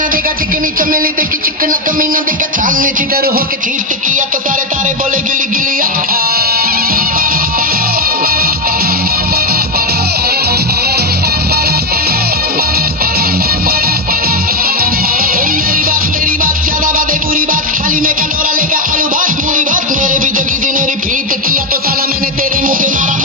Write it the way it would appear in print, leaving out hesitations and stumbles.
ना देखा चिकनी चमेली देखी चिकना कमीना देखा सामने चिटर होके चीट किया तो सारे तारे बोले गिली गिली अक्खा। मेरी बात ज्यादा बात है बुरी बात खाली में कटोरा लेकर आलू भात पूरी बात मेरे भी तो किसी ने रिपीट किया तो साला मैंने तेरे मुंह पे मारा